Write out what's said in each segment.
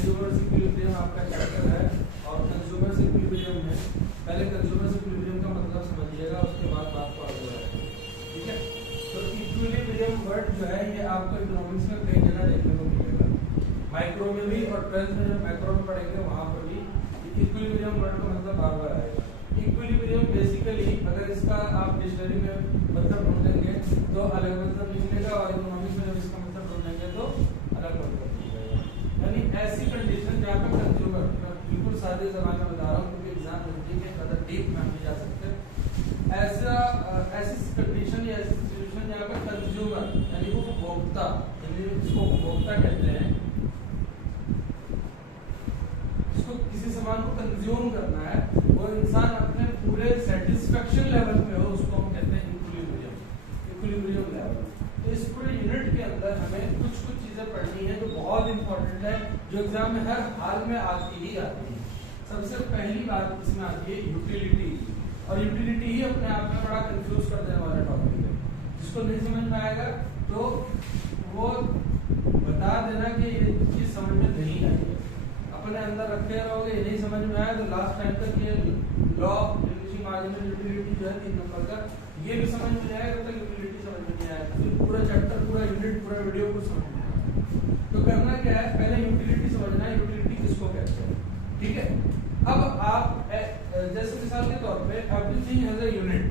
Consumer equilibrium आपका chapter है और कंज्यूमर इक्विलिब्रियम में पहले कंज्यूमर इक्विलिब्रियम का मतलब समझिएगा, उसके बाद बात को आगे बढ़ाएंगे। ठीक है, तो इक्विलिब्रियम वर्ड जो है ये आपको इकोनॉमिक्स में कई जगह देखने को मिलेगा, माइक्रो में भी और 12th में जब मैक्रो में पढ़ेंगे वहां पर भी इक्विलिब्रियम वर्ड का मतलब बार बार आएगा। इक्विलिब्रियम बेसिकली अगर इसका आप डिक्शनरी में मतलब ढूंढेंगे तो अलग मतलब निकलेगा और इकोनॉमिक्स में जब इसका मतलब ढूंढेंगे तो अलग मतलब निकलेगा। यानी ऐसी कंडीशन जहाँ पे कंज्यूमर, बिल्कुल सादे ज़बान में बता रहा हूँ क्योंकि एग्जाम नजदीक है, ज़्यादा डीप में नहीं जा सकते। ऐसी कंडीशन या ऐसी सिचुएशन जहाँ पे कंज्यूमर यानी उपभोक्ता, यानी इसको उपभोक्ता कहते हैं, किसी सामान को कंज्यूम करना है, वो इंसान अपने पूरे सेटिस्फेक्शन लेवल पे हो, उसको हम कहते हैं इक्विलिब्रियम लेवल। तो इस पूरे यूनिट के अंदर हमें कुछ चीजें पढ़नी है जो बहुत इंपॉर्टेंट है, जो एग्जाम में हर हाल में आती ही आती है। सबसे पहली बात इसमें आती है यूटिलिटी, और यूटिलिटी ही अपने आप में बड़ा कंफ्यूज कर देने वाला टॉपिक है। जिसको नहीं समझ में आएगा तो वो बता देना कि ये चीज समझ में नहीं आई है, अपने अंदर रखे रहोगे, ये नहीं समझ में आया तो लास्ट टाइम तक ये लॉ डिमिनिशिंग मार्जिनल यूटिलिटी जो है 3 नंबर का, ये भी समझ में आएगा, तब तक यूटिलिटी समझ में नहीं आएगा, फिर पूरा चैप्टर, पूरा यूनिट, पूरा वीडियो को समझ में आएगा। तो करना क्या है, पहले यूटिलिटी समझना है, यूटिलिटी किसको कहते हैं। ठीक है, अब आप जैसे मिसाल के तौर पे एवरीथिंग हैज अ यूनिट।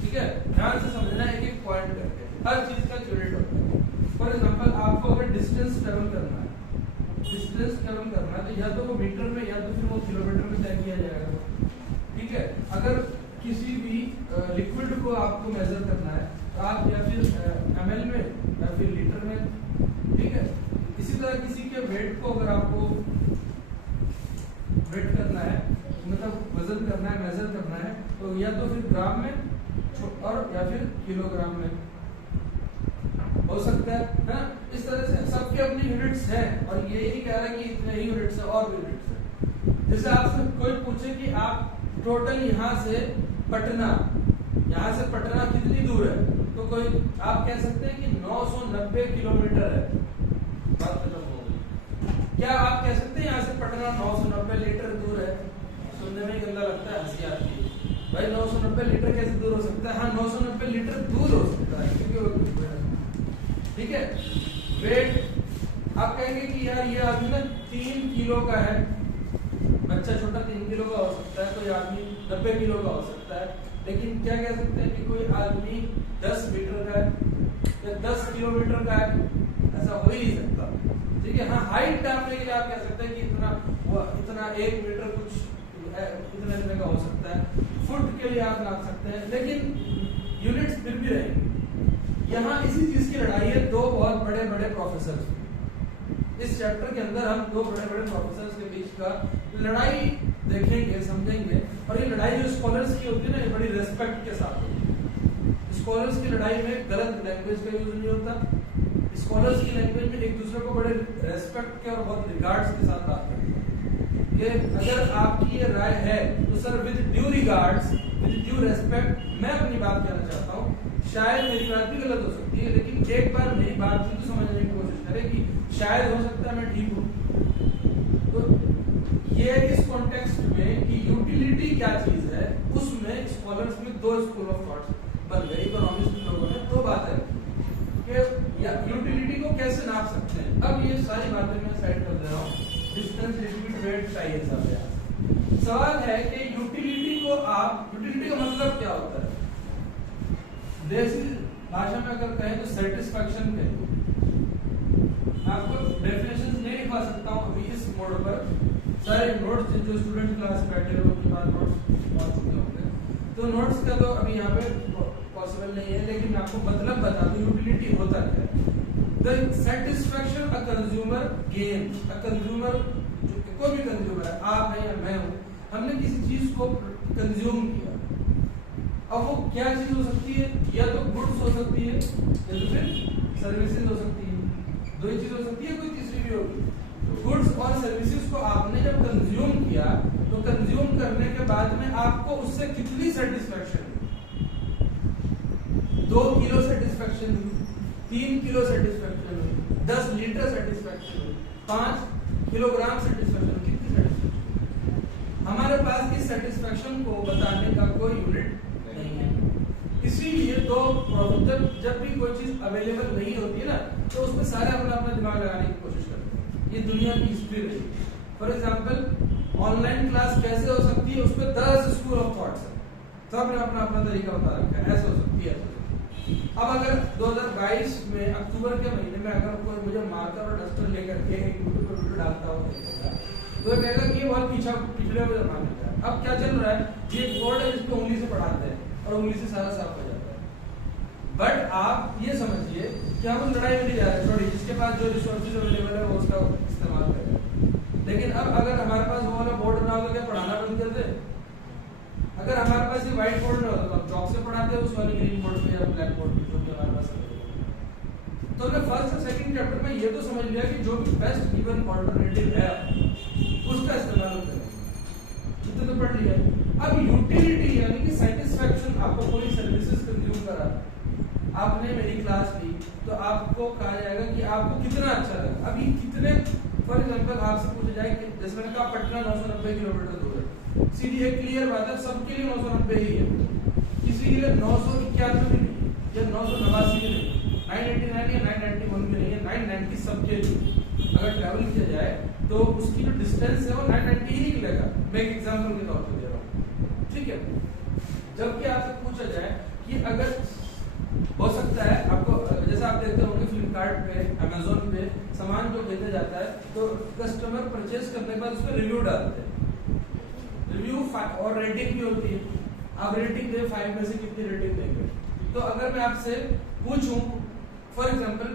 ठीक है, ध्यान से समझना, एक एक पॉइंट करके, हर चीज का यूनिट होता है। फॉर एग्जांपल आपको अगर डिस्टेंस ट्रेवल करना है, तो या तो वो मीटर में या तो फिर वो किलोमीटर में तय किया जाएगा। ठीक है, अगर किसी भी लिक्विड को आपको मेजर करना है तो आप या फिर ml में या फिर लीटर में। ठीक है, इसी तरह किसी के वेट को अगर आपको वेट करना है, मतलब वजन करना है, मेजर करना है, तो या तो फिर ग्राम में और या फिर किलोग्राम में हो सकता है ना। इस तरह से सबके अपनी यूनिट्स हैं और ये ही कह रहा है कि इतने ही यूनिट्स है और भी यूनिट्स है। जैसे आपसे कोई पूछे कि आप टोटल यहाँ से पटना कितनी दूर है, तो कोई आप कह सकते हैं कि 990 किलोमीटर है, बात खत्म हो गई। क्या आप कह सकते हैं यहाँ से पटना 990 लीटर दूर है? सुनने में गंदा लगता है, हंसी आती है, भाई 990 लीटर कैसे दूर हो सकता है? हाँ, 990 लीटर दूर हो सकता है क्योंकि, ठीक है। वेट आप कहेंगे कि यार ये आदमी ना 3 किलो का है, बच्चा छोटा 3 किलो का हो सकता है, कोई आदमी 90 किलो का हो सकता है, लेकिन क्या कह सकते हैं कि कोई आदमी 10 मीटर का है या 10 किलोमीटर का है, ऐसा हो ही नहीं सकता। ठीक है, हाँ, हाइट नापने के लिए आप कह सकते हैं कि इतना 1 मीटर कुछ इतने का हो सकता है, फुट के लिए आप नाप सकते हैं, लेकिन यूनिट्स फिर भी रहेंगे। यहाँ इसी चीज की लड़ाई है दो बहुत बड़े बड़े प्रोफेसर। इस चैप्टर के अंदर हम दो बड़े बड़े प्रोफेसर के बीच का लड़ाई देखेंगे, समझेंगे, और ये लड़ाई जो स्कॉलर्स की होती है ना, ये बड़ी रेस्पेक्ट के साथ होती है। स्कॉलर्स की लड़ाई में गलत लैंग्वेज का यूज नहीं होता, स्कॉलर्स की लैंग्वेज में एक दूसरे को बड़े रेस्पेक्ट के और बहुत रिगार्ड्स के साथ बात करते हैं कि अगर आपकी ये राय है तो sir with due regards, with due respect मैं अपनी बात कहना चाहता हूँ, शायद मेरी बात भी गलत हो सकती है, लेकिन एक बार मेरी बात भी तो समझने की कोशिश करें कि शायद हो सकता है मैं ठीक हूँ। तो ये इस कॉन्टेक्स्ट में कि यूटिलिटी क्या चीज है, उसमें स्कॉलर्स में दो स्कूल ऑफ थॉट्स बन गए। इकोनॉमिक्स में लोगों ने दो बातें कि यूटिलिटी को कैसे नाप सकते हैं। अब ये सारी बातें मैं साइड कर दे रहा हूँ, डिस्टेंस, लिक्विड, वेट, साइज सब। सवाल है कि यूटिलिटी का मतलब क्या होता है? देसी भाषा में अगर कहें तो सेटिस्फैक्शन कहें। आपको डेफिनेशन नहीं लिखवा सकता हूँ अभी इस मोड पर, सारे नोट्स जो स्टूडेंट क्लास में बैठे हैं उनके पास नोट्स पहुंच चुके होंगे, तो नोट्स का तो अभी यहाँ पे पॉसिबल नहीं है, लेकिन मैं आपको मतलब बता दूं यूटिलिटी होता क्या है। The satisfaction a consumer gain, a consumer, कोई भी कंज्यूमर है, आप हैं या मैं हूँ, हमने किसी चीज को कंज्यूम किया। अब वो क्या चीज हो सकती है? या तो गुड्स हो सकती है या तो फिर सर्विसेज हो सकती है, दो ही चीज हो सकती है, कोई तीसरी भी होगी। गुड्स और सर्विसेज को आपने जब कंज्यूम किया तो कंज्यूम करने के बाद में आपको उससे कितनी सेटिस्फैक्शन हुई? 2 किलो सेटिस्फैक्शन हुई, 3 किलो सेटिस्फैक्शन हुई, 10 लीटर सेटिस्फैक्शन हुई, 5 किलोग्राम सेटिस्फेक्शन, कितनी सेटिस्फेक्शन, हमारे पास इस सेटिस्फेक्शन को बताने का कोई यूनिट नहीं है। इसीलिए तो जब भी कोई चीज अवेलेबल नहीं होती है ना, तो उसमें सारे अपना अपना दिमाग लगाने की कोशिश करते हैं। ये दुनिया की हिस्ट्री रही। फॉर एग्जाम्पल ऑनलाइन क्लास कैसे हो सकती है, उसमें 10 स्कूल ऑफ थॉट्स है, सबने अपना अपना तरीका बता रखा है, ऐसे हो सकती है। अब अगर 2022 में अक्टूबर के महीने में अगर कोई मुझे मार्कर और डस्टर लेकर के एक यूट्यूब पर वीडियो डालता हुआ देखेगा, तो कहेगा कि ये बहुत पिछड़े हुए जमाने का है। अब क्या चल रहा है, ये एक बोर्ड है जिसको उंगली से पढ़ाते हैं और उंगली से सारा साफ हो जाता है। बट आप ये समझिए कि हम उस लड़ाई में नहीं जा रहे, छोड़िए, जिसके पास जो रिसोर्सेज अवेलेबल है वो उसका इस्तेमाल करें। लेकिन अब अगर हमारे पास वो वाला बोर्ड ना होगा, क्या पढ़ाना बंद कर दे? अगर हमारे पास ये व्हाइट बोर्ड ना होता तो हम चौक से पढ़ाते हैं, उस वाले ग्रीन बोर्ड पे या ब्लैक बोर्ड पे, जो भी हमारे पास है। तो हमने फर्स्ट और सेकंड चैप्टर में ये तो समझ लिया कि जो भी बेस्ट गिवन ऑल्टरनेटिव है उसका इस्तेमाल करें, इतना तो पढ़ लिया। अब यूटिलिटी यानी कि सेटिस्फैक्शन, आपको कोई सर्विसेज कंज्यूम करा, आपने मेरी क्लास ली, तो आपको कहा जाएगा कि आपको कितना अच्छा लगा। अभी कितने, फॉर एग्जांपल आपसे पूछा जाए कि जैसे मैंने कहा पटना 990 किलोमीटर दूर है, सीधी एक क्लियर बात है, सबके लिए 990 ही है, किसी के लिए 991 भी नहीं या 989 भी नहीं, 989 या 991 भी नहीं है, 990 सबके लिए। अगर ट्रैवल किया जाए तो उसकी जो डिस्टेंस है वो 990 ही निकलेगा। मैं एक एग्जांपल के तौर पर दे रहा हूँ, ठीक है। जबकि आपसे पूछा जाए कि अगर हो सकता है आपको, जैसा आप देखते होंगे फ्लिपकार्ट पे, अमेजोन पे सामान जो खरीदा जाता है, तो कस्टमर परचेज करने के बाद उसमें रिव्यू डालते हैं, रिव्यू और रेटिंग भी होती है। आप रेटिंग दे, 5 में से कितनी रेटिंग देंगे? तो अगर मैं आपसे पूछूं, फॉर एग्जांपल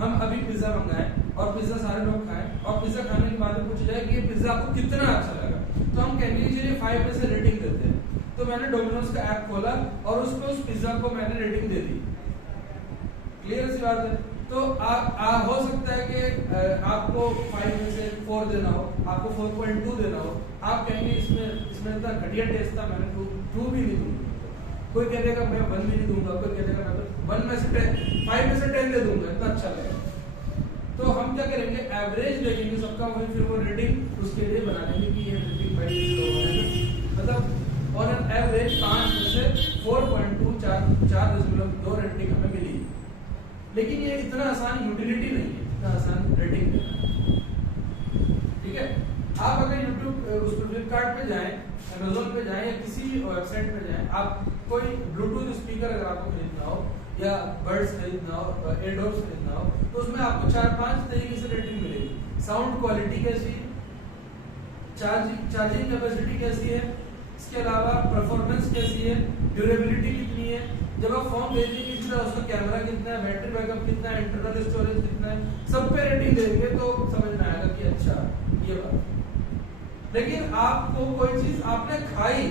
हम अभी पिज्जा मंगाएं और पिज्जा सारे लोग खाएं और पिज्जा खाने के बाद पूछा जाए कि ये पिज्जा आपको कितना अच्छा लगा, तो हम कहेंगे चलिए 5 में से रेटिंग देते हैं। तो मैंने डोमिनोज का ऐप खोला और उसमें उस पिज्जा को मैंने रेटिंग दे दी, क्लियर सी बात है। तो हो सकता है कि आपको 5 में से 4 देना हो, आपको 4.2 देना हो, आप कहेंगे इसमें इतना घटिया टेस्ट था, मैंने 2 भी नहीं दूंगा। कोई कहेगा मैं 1 भी नहीं दूंगा, कोई कहेगा मैं 1 में से 5 में से 10 दे दूंगा, इतना अच्छा लगेगा। तो हम क्या करेंगे, एवरेज देखेंगे सबका, वही फिर वो रेटिंग उसके लिए बना देंगे कि ये रेटिंग 5 मतलब और एवरेज 5 में से 4.2 4.2 रेटिंग हमें मिली। लेकिन ये इतना आसान यूटिलिटी नहीं है, इतना आसान रेटिंग देना, ठीक है। आप अगर यूट्यूब उस फ्लिपकार्ट पे जाएं, अमेजोन पे जाएं या किसी भी वेबसाइट पे जाएं, आप कोई ब्लूटूथ स्पीकर अगर आपको खरीदना हो या बर्ड्स खरीदना हो, एयरडॉप्स खरीदना हो, तो उसमें आपको 4-5 तरीके से रेटिंग मिलेगी। साउंड क्वालिटी कैसी है, चार्जिंग कैपेसिटी कैसी है, इसके अलावा परफॉर्मेंस कैसी है, ड्यूरेबिलिटी कितनी है, जब आप फॉर्म भेजेंगे किसी तरह उसका कैमरा कितना है, बैटरी बैकअप कितना है, इंटरनल स्टोरेज कितना है, सब पे रेटिंग देंगे तो समझ में आएगा कि अच्छा ये बात। लेकिन आपको कोई चीज आपने खाई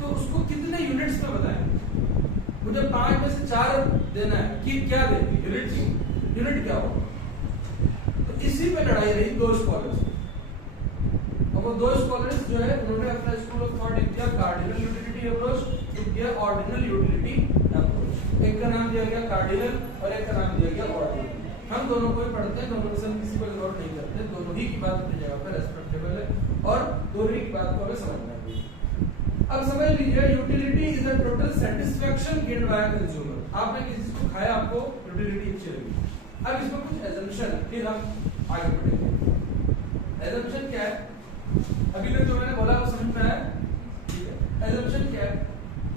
तो उसको कितने यूनिट्स में बताएं, मुझे 5 में से 4 देना है कि क्या देंगे, यूनिट क्या होगा। तो इसी पे लड़ाई रही 2 स्कॉलर्स। अब वो 2 स्कॉलर्स जो है उन्होंने अपना स्कूल ऑफ थॉट एक दिया कार्डिनल यूटिलिटी अप्रोच, एक दिया ऑर्डिनल यूटिलिटी अप्रोच। एक का नाम दिया गया कार्डिनल और एक का नाम दिया गया ऑर्डिनल। हम दोनों को ही पढ़ते हैं, दोनों से किसी को इग्नोर नहीं करते, दोनों ही की बात अपनी जगह पर रेस्पेक्टेबल है और दोनों ही की बात को हमें समझना है। अब समझ लीजिए, utility is a total satisfaction gained by consumer. आपने किसी चीज को खाया, आपको यूटिलिटी अच्छी लगी। अब इसमें कुछ एजम्पशन, फिर हम आगे बढ़ेंगे। एजम्पशन क्या है, अभी तक जो मैंने बोला वो समझ में आया, ठीक है। एजम्पशन क्या है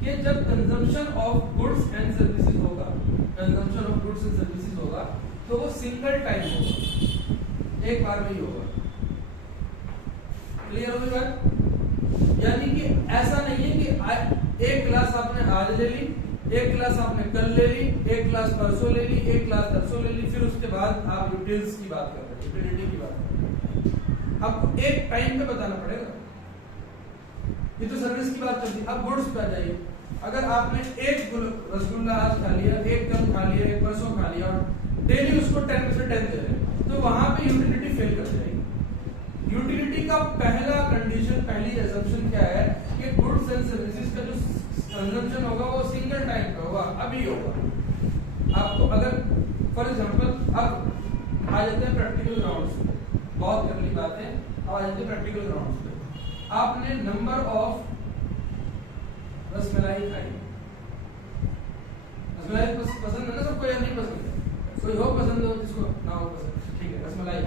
कि जब consumption of goods and services होगा, consumption of goods and services होगा, तो वो सिंगल टाइम होगा, एक बार में ही होगा। क्लियर हो गई बात? यानी कि ऐसा नहीं है कि एक क्लास आपने आज ले ली, एक क्लास आपने कल ले ली, एक क्लास परसों ले ली, एक क्लास तरसों ले ली, फिर उसके बाद आप यूटिल्स की बात कर रहे हैं, यूटिलिटी की बात कर रहे हैं। आपको एक टाइम पे बताना पड़ेगा। ये तो सर्विस की बात चलती है। अब गुड्स पे आ जाइए। अगर आपने एक रसगुल्ला आज खा लिया, एक कल खा लिया, एक परसों खा लिया और डेली उसको 10 में से 10 दे रहे हैं, तो वहां पे यूटिलिटी फेल कर जाएगी। यूटिलिटी का पहला कंडीशन, पहली असम्पशन क्या है कि गुड्स एंड सर्विसेज का जो कंजम्पशन होगा वो सिंगल टाइम पे होगा, अभी होगा। आपको अगर फॉर एग्जांपल अब आ जाते हैं प्रैक्टिकल ग्राउंड्स, बहुत कर ली बातें, अब आ जाते प्रैक्टिकल ग्राउंड्स पे। आपने नंबर ऑफ रसमलाई खाई, रसमलाई पसंद है ना सबको या नहीं पसंद है? कोई हो पसंद हो जिसको ना हो पसंद, ठीक है, रसमलाई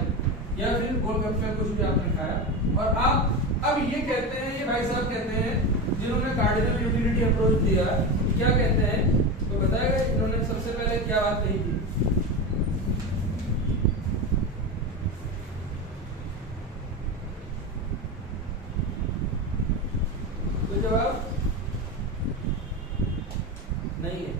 या फिर गोलगप्पे कुछ भी आपने खाया, और आप अब ये कहते हैं, ये भाई साहब कहते हैं जिन्होंने कार्डिनल यूटिलिटी अप्रोच दिया, क्या कहते हैं तो बताएगा इन्होंने सबसे पहले क्या बात कही थी? तो जवाब नहीं है।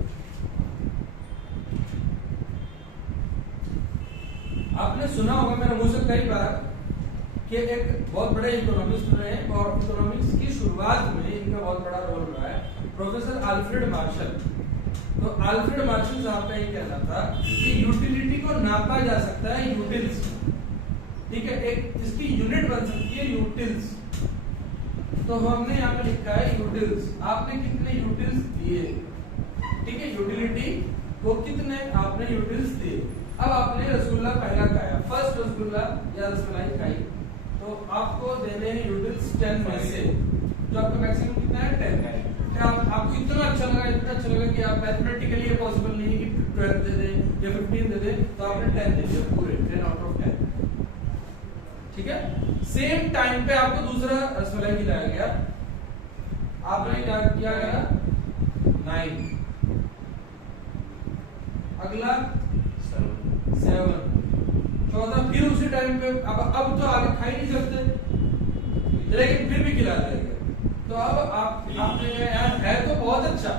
आपने सुना होगा मेरे मुंह से कई बार कि एक बहुत बड़े इकोनॉमिस्ट रहे और इकोनॉमिक्स की शुरुआत में इनका बहुत बड़ा रोल रहा है प्रोफेसर अल्फ्रेड मार्शल। तो अल्फ्रेड मार्शल साहब का ये कहना था कि यूटिलिटी को नापा जा सकता है यूटिल्स, ठीक है, एक इसकी यूनिट बन सकती है यूटिल्स। तो हमने यहाँ पे लिखा है यूटिल्स, आपने कितने यूटिल्स दिए, ठीक है, यूटिलिटी को कितने आपने यूटिल्स दिए। अब आपने रसगुल्ला पहला खाया, फर्स्ट रसगुल्ला या रसमलाई खाई, तो आपको देने हैं यूटिल्स 10 में से, जो आपका मैक्सिमम कितना है 10 है। आपको इतना अच्छा लगा कि आप मैथमेटिकली ये पॉसिबल नहीं है कि 12 दे दें या 15 दे दें, तो आपने 10 दे दिया पूरे 10 आउट ऑफ 10, ठीक है। सेम टाइम पे आपको दूसरा रसमलाई खिलाया गया, आपने क्या किया गया 9, अगला 7, 14, फिर उसी टाइम पे अब तो आगे खा ही नहीं सकते, लेकिन फिर भी खिला दिया गया। तो अब आपने कहा यार है तो बहुत अच्छा,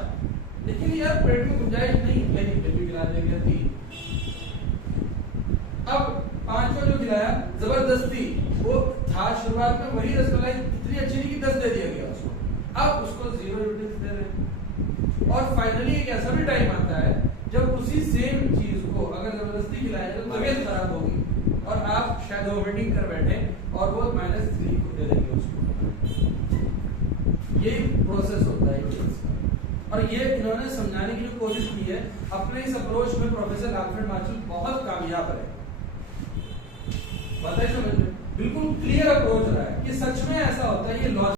लेकिन यार पेट में गुंजाइश नहीं, लेकिन फिर भी खिला दिया गया 3। अब 5वां जो खिलाया जबरदस्ती, वो था शुरुआत में वही रसमलाई इतनी अच्छी नहीं कि 10 दे दिया गया उसको, अब उसको 0 यूटिल्स दे रहे। और फाइनली एक ऐसा भी टाइम आता है जब उसी सेम चीज को अगर जबरदस्ती खिलाया तो तबीयत खराब होगी और आप शायद वोमिटिंग कर बैठे और वो -3 को दे देंगे उसको। ये प्रोसेस होता है यूटिल्स का, और ये इन्होंने समझाने की जो कोशिश की है अपने इस अप्रोच में प्रोफेसर अल्फ्रेड मार्शल बहुत कामयाब रहे। बताइए समझ में बिल्कुल क्लियर अप्रोच रहा है कि सच में ऐसा होता है, ये लॉजिक